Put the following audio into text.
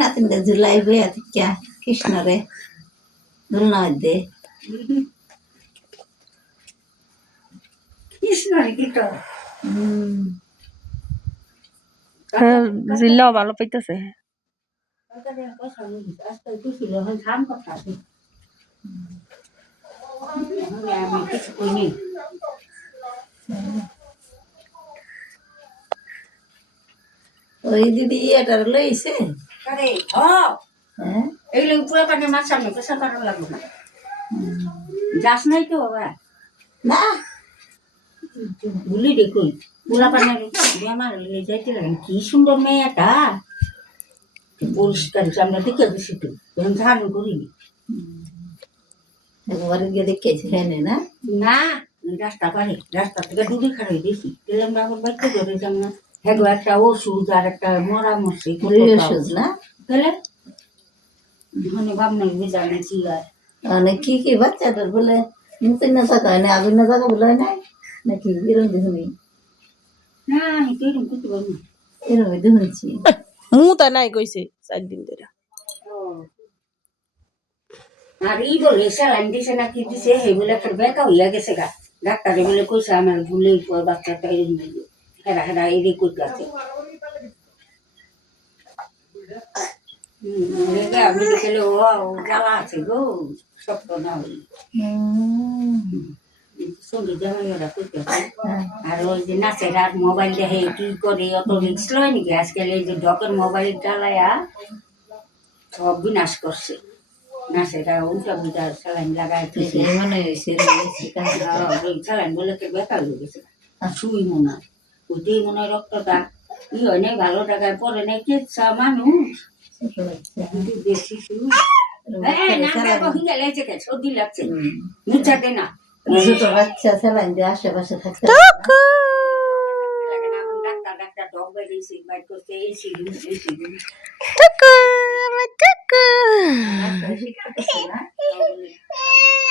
রাতে ঝুলাই বইয়া থেকে কৃষ্ণ রে দুলনা দে কৃষ্ণ রে কি তো জিল্লাও ভালো পাইতেছে ওই দিদি এটার লইছে এগুলো পুরো পানি মাছ সামনে পেশা করার লাগবে না যাস নাই তো বাবা না ভুলি দেখুন পুরা পানি আমার যাইতে লাগেন কি সুন্দর মেয়েটা পরিষ্কার আমরা দেখে দিছি তো এখন ঝাড়ু করিনি একবার গিয়ে দেখেছি হ্যাঁ না না রাস্তা পারে রাস্তা থেকে ডুবি খারাই দেখি তাহলে আমরা আবার বাচ্চা ধরে যাম না হ্যাঁ একটা ওষুধ আর একটা মরা মরছে ওষুধ না তাহলে মানে ভাবনা জানে কি আর অনেক কি বাচ্চাটার বলে নতুন না থাকা হয় না আগুন না থাকা বলে হয় নাই নাকি এরকম দেখুনি না আমি তো এরকম করতে পারবো না এরকম দেখুনছি মুতা নাই কইছে 4 দিন ধরে আর ই বলে স্যালাইন দিছে না কি দিছে হে বলে একটা বেকা হইয়া গেছে গা ডাক্তারে বলে কইছে আমার ভুলে বাচ্চাটা হেরা হেরা এরই করতে আছে মেডিকেলে ও জ্বালা আছে গো সত্য না হই সঙ্গে জামাইরা করতে আর ওই যে নাচের আর মোবাইল দেখে কি করে অত রিক্স লয় নাকি আজকাল এই যে ডকের মোবাইল চালায়া সব বিনাশ করছে নাচেরা উল্টা পুল্টা স্যালাইন লাগায় স্যালাইন বলে তো বেকার হয়ে গেছে সুই মনে হয় ওইটাই মনে হয় রক্তটা ই হয় নাই ভালো টাকায় পরে নাই কেচ্ছা মানুষ বেশি সুই সর্দি লাগছে মুছাতে না ছোট বাচ্চা স্যালাইন দিয়ে আশেপাশে থাকতে ডাক্তার ডগ বেরিয়েছে বাইর করতে এসি টুকু